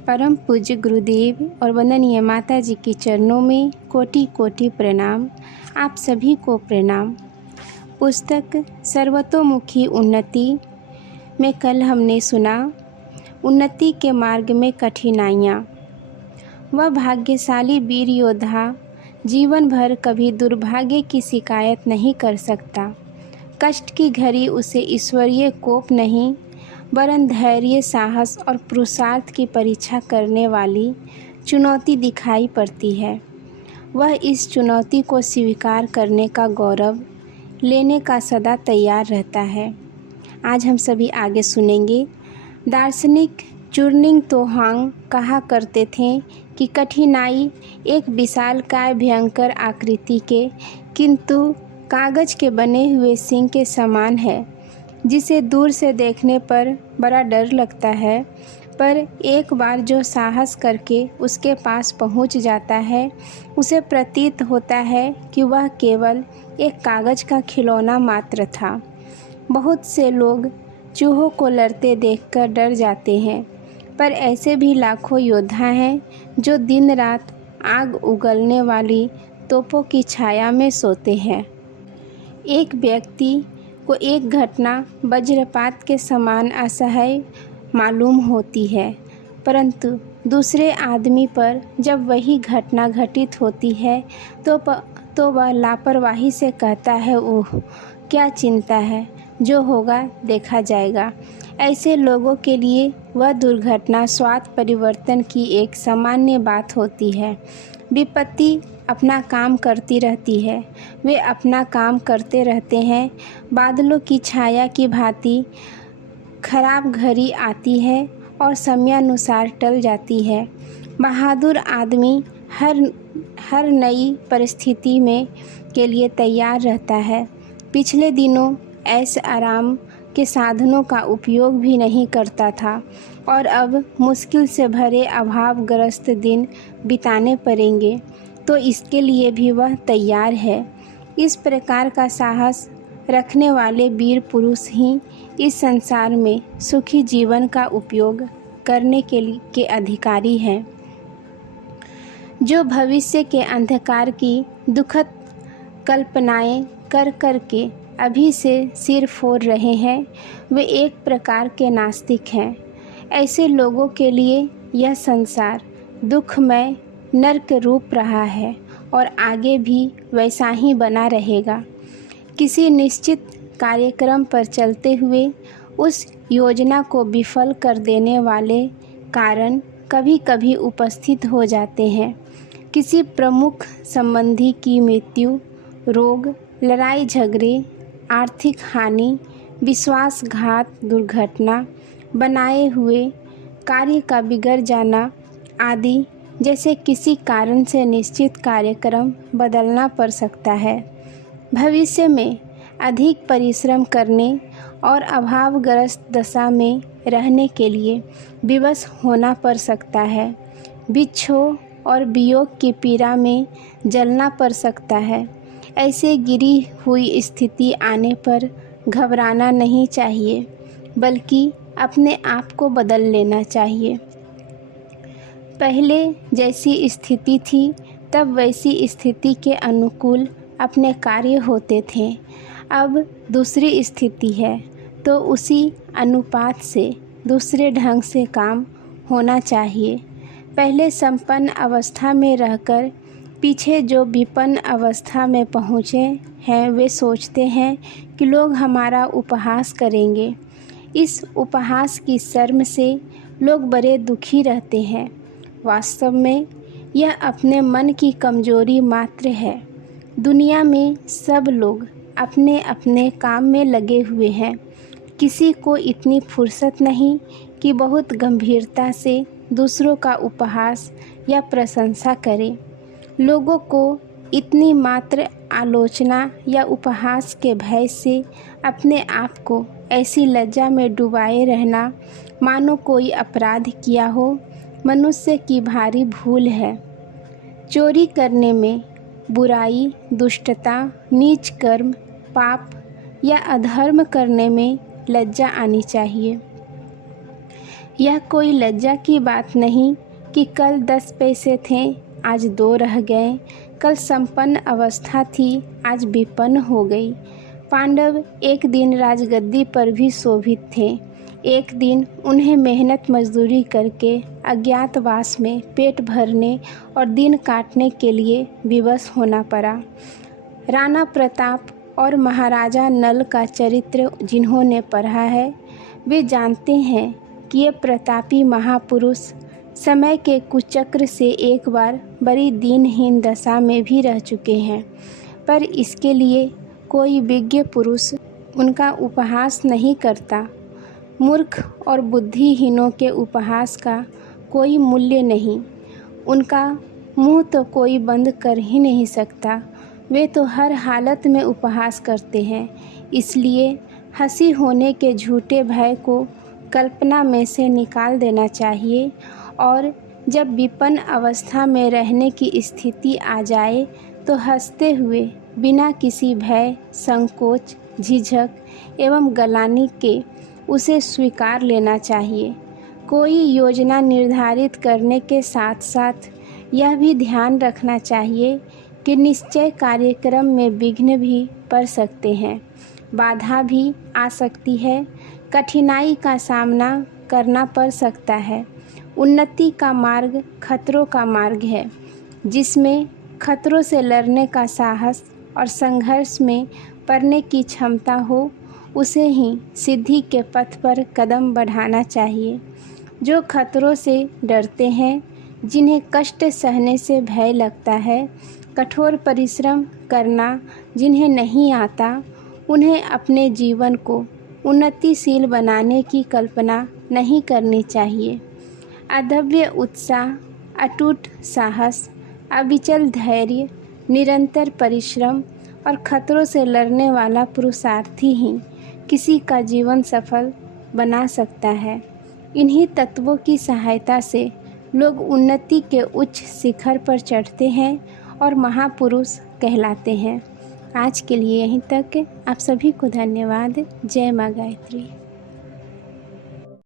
परम पूज्य गुरुदेव और वंदनीय माता जी के चरणों में कोटि कोटि प्रणाम। आप सभी को प्रणाम। पुस्तक सर्वतोमुखी उन्नति में कल हमने सुना उन्नति के मार्ग में कठिनाइयाँ। वह भाग्यशाली वीर योद्धा जीवन भर कभी दुर्भाग्य की शिकायत नहीं कर सकता। कष्ट की घड़ी उसे ईश्वरीय कोप नहीं, वरन धैर्य, साहस और पुरुषार्थ की परीक्षा करने वाली चुनौती दिखाई पड़ती है। वह इस चुनौती को स्वीकार करने का गौरव लेने का सदा तैयार रहता है। आज हम सभी आगे सुनेंगे। दार्शनिक चुर्निंग तोहांग कहा करते थे कि कठिनाई एक विशालकाय भयंकर आकृति के किंतु कागज के बने हुए सिंह के समान है, जिसे दूर से देखने पर बड़ा डर लगता है, पर एक बार जो साहस करके उसके पास पहुंच जाता है, उसे प्रतीत होता है कि वह केवल एक कागज का खिलौना मात्र था। बहुत से लोग चूहों को लड़ते देखकर डर जाते हैं, पर ऐसे भी लाखों योद्धा हैं जो दिन रात आग उगलने वाली तोपों की छाया में सोते हैं। एक व्यक्ति को एक घटना वज्रपात के समान असह्य मालूम होती है, परंतु दूसरे आदमी पर जब वही घटना घटित होती है तो वह लापरवाही से कहता है, ओह क्या चिंता है, जो होगा देखा जाएगा। ऐसे लोगों के लिए वह दुर्घटना स्वाद परिवर्तन की एक सामान्य बात होती है। विपत्ति अपना काम करती रहती है, वे अपना काम करते रहते हैं। बादलों की छाया की भांति खराब घड़ी आती है और समयानुसार टल जाती है। बहादुर आदमी हर नई परिस्थिति में के लिए तैयार रहता है। पिछले दिनों ऐश आराम के साधनों का उपयोग भी नहीं करता था और अब मुश्किल से भरे अभावग्रस्त दिन बिताने पड़ेंगे, तो इसके लिए भी वह तैयार है। इस प्रकार का साहस रखने वाले वीर पुरुष ही इस संसार में सुखी जीवन का उपयोग करने के अधिकारी हैं। जो भविष्य के अंधकार की दुखद कल्पनाएं कर कर के अभी से सिर फोड़ रहे हैं, वे एक प्रकार के नास्तिक हैं। ऐसे लोगों के लिए यह संसार दुखमय नरक रूप रहा है और आगे भी वैसा ही बना रहेगा। किसी निश्चित कार्यक्रम पर चलते हुए उस योजना को विफल कर देने वाले कारण कभी कभी उपस्थित हो जाते हैं। किसी प्रमुख संबंधी की मृत्यु, रोग, लड़ाई झगड़े, आर्थिक हानि, विश्वासघात, दुर्घटना, बनाए हुए कार्य का बिगड़ जाना आदि जैसे किसी कारण से निश्चित कार्यक्रम बदलना पड़ सकता है। भविष्य में अधिक परिश्रम करने और अभावग्रस्त दशा में रहने के लिए विवश होना पड़ सकता है। विक्षोभ और वियोग की पीड़ा में जलना पड़ सकता है। ऐसे गिरी हुई स्थिति आने पर घबराना नहीं चाहिए, बल्कि अपने आप को बदल लेना चाहिए। पहले जैसी स्थिति थी तब वैसी स्थिति के अनुकूल अपने कार्य होते थे। अब दूसरी स्थिति है तो उसी अनुपात से दूसरे ढंग से काम होना चाहिए। पहले संपन्न अवस्था में रहकर पीछे जो विपन्न अवस्था में पहुँचे हैं, वे सोचते हैं कि लोग हमारा उपहास करेंगे। इस उपहास की शर्म से लोग बड़े दुखी रहते हैं। वास्तव में यह अपने मन की कमजोरी मात्र है। दुनिया में सब लोग अपने अपने काम में लगे हुए हैं। किसी को इतनी फुर्सत नहीं कि बहुत गंभीरता से दूसरों का उपहास या प्रशंसा करे। लोगों को इतनी मात्र आलोचना या उपहास के भय से अपने आप को ऐसी लज्जा में डुबाए रहना मानो कोई अपराध किया हो, मनुष्य की भारी भूल है। चोरी करने में, बुराई, दुष्टता, नीच कर्म, पाप या अधर्म करने में लज्जा आनी चाहिए। यह कोई लज्जा की बात नहीं कि कल 10 पैसे थे, आज 2 रह गए। कल संपन्न अवस्था थी, आज विपन्न हो गई। पांडव एक दिन राजगद्दी पर भी शोभित थे। एक दिन उन्हें मेहनत मजदूरी करके अज्ञातवास में पेट भरने और दिन काटने के लिए विवश होना पड़ा। राणा प्रताप और महाराजा नल का चरित्र जिन्होंने पढ़ा है वे जानते हैं कि ये प्रतापी महापुरुष समय के कुचक्र से एक बार बड़ी दीनहीन दशा में भी रह चुके हैं, पर इसके लिए कोई विज्ञ पुरुष उनका उपहास नहीं करता। मूर्ख और बुद्धिहीनों के उपहास का कोई मूल्य नहीं, उनका मुंह तो कोई बंद कर ही नहीं सकता। वे तो हर हालत में उपहास करते हैं। इसलिए हंसी होने के झूठे भय को कल्पना में से निकाल देना चाहिए और जब विपन्न अवस्था में रहने की स्थिति आ जाए तो हंसते हुए बिना किसी भय, संकोच, झिझक एवं गलानी के उसे स्वीकार लेना चाहिए। कोई योजना निर्धारित करने के साथ साथ यह भी ध्यान रखना चाहिए कि निश्चय कार्यक्रम में विघ्न भी पड़ सकते हैं, बाधा भी आ सकती है, कठिनाई का सामना करना पड़ सकता है। उन्नति का मार्ग खतरों का मार्ग है। जिसमें खतरों से लड़ने का साहस और संघर्ष में पड़ने की क्षमता हो, उसे ही सिद्धि के पथ पर कदम बढ़ाना चाहिए। जो खतरों से डरते हैं, जिन्हें कष्ट सहने से भय लगता है, कठोर परिश्रम करना जिन्हें नहीं आता, उन्हें अपने जीवन को उन्नतिशील बनाने की कल्पना नहीं करनी चाहिए। अदम्य उत्साह, अटूट साहस, अविचल धैर्य, निरंतर परिश्रम और खतरों से लड़ने वाला पुरुषार्थी ही किसी का जीवन सफल बना सकता है। इन्हीं तत्वों की सहायता से लोग उन्नति के उच्च शिखर पर चढ़ते हैं और महापुरुष कहलाते हैं। आज के लिए यहीं तक। आप सभी को धन्यवाद। जय माँ गायत्री।